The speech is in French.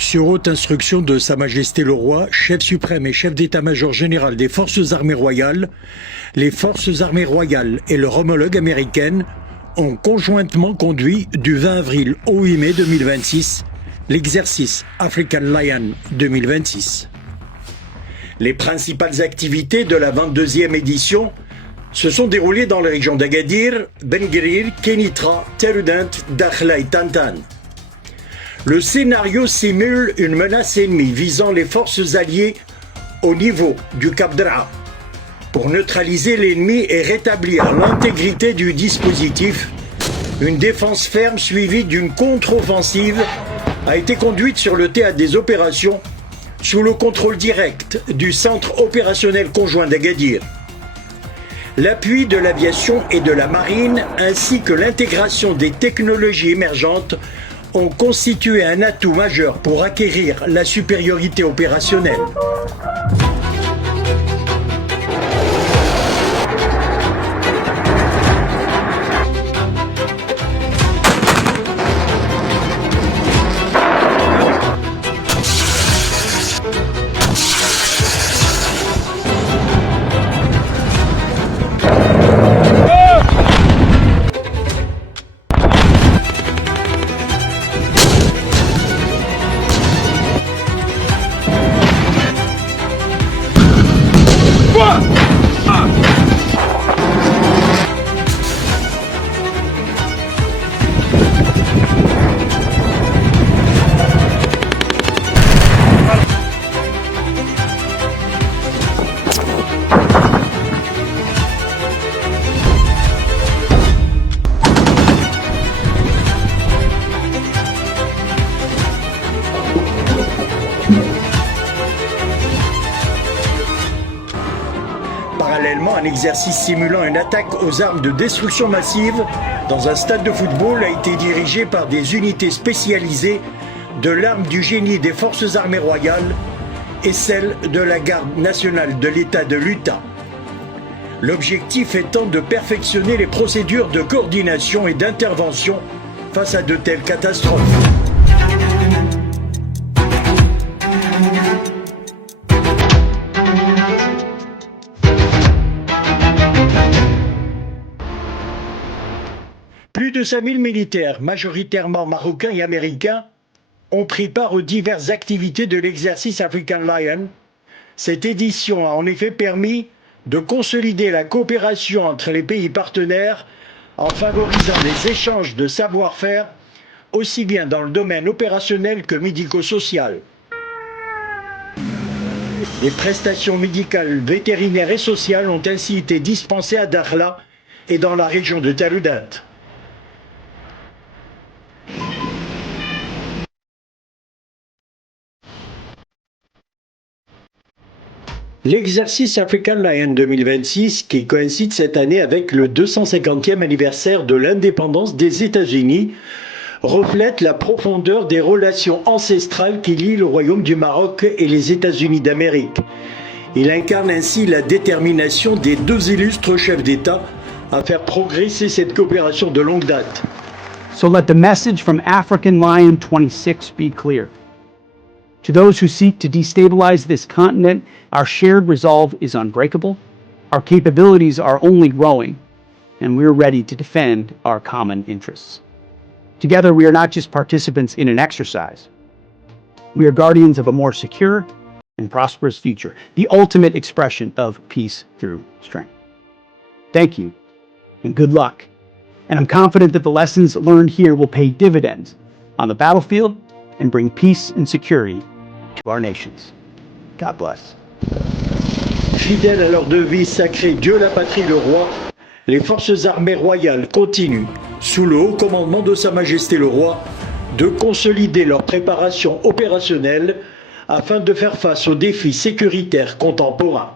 Sur haute instruction de Sa Majesté le Roi, chef suprême et chef d'état-major général des Forces armées royales, les Forces armées royales et leur homologue américaine ont conjointement conduit du 20 avril au 8 mai 2026 l'exercice African Lion 2026. Les principales activités de la 22e édition se sont déroulées dans les régions d'Agadir, Ben Guerir, Kénitra, Terudent, Dakhla et Tantan. Le scénario simule une menace ennemie visant les forces alliées au niveau du Cap Draa pour neutraliser l'ennemi et rétablir l'intégrité du dispositif. Une défense ferme suivie d'une contre-offensive a été conduite sur le théâtre des opérations sous le contrôle direct du Centre opérationnel conjoint d'Agadir. L'appui de l'aviation et de la marine ainsi que l'intégration des technologies émergentes ont constitué un atout majeur pour acquérir la supériorité opérationnelle. Parallèlement, un exercice simulant une attaque aux armes de destruction massive dans un stade de football a été dirigé par des unités spécialisées de l'arme du génie des Forces armées royales et celle de la Garde nationale de l'État de l'Utah. L'objectif étant de perfectionner les procédures de coordination et d'intervention face à de telles catastrophes. Plus de 5000 militaires, majoritairement marocains et américains, ont pris part aux diverses activités de l'exercice African Lion. Cette édition a en effet permis de consolider la coopération entre les pays partenaires en favorisant les échanges de savoir-faire aussi bien dans le domaine opérationnel que médico-social. Les prestations médicales, vétérinaires et sociales ont ainsi été dispensées à Dakhla et dans la région de Terudent. L'exercice African Lion 2026, qui coïncide cette année avec le 250e anniversaire de l'indépendance des États-Unis, reflète la profondeur des relations ancestrales qui lient le Royaume du Maroc et les États-Unis d'Amérique. Il incarne ainsi la détermination des deux illustres chefs d'État à faire progresser cette coopération de longue date. So let the message from African Lion 26 be clear. To those who seek to destabilize this continent, our shared resolve is unbreakable, our capabilities are only growing, and we're ready to defend our common interests. Together, we are not just participants in an exercise. We are guardians of a more secure and prosperous future, the ultimate expression of peace through strength. Thank you, and good luck. And I'm confident that the lessons learned here will pay dividends on the battlefield and bring peace and security to our nations. God bless. Fidèles à leur devise sacrée Dieu, la patrie, le roi, les forces armées royales continuent, sous le haut commandement de Sa Majesté le Roi, de consolider leur préparation opérationnelle afin de faire face aux défis sécuritaires contemporains.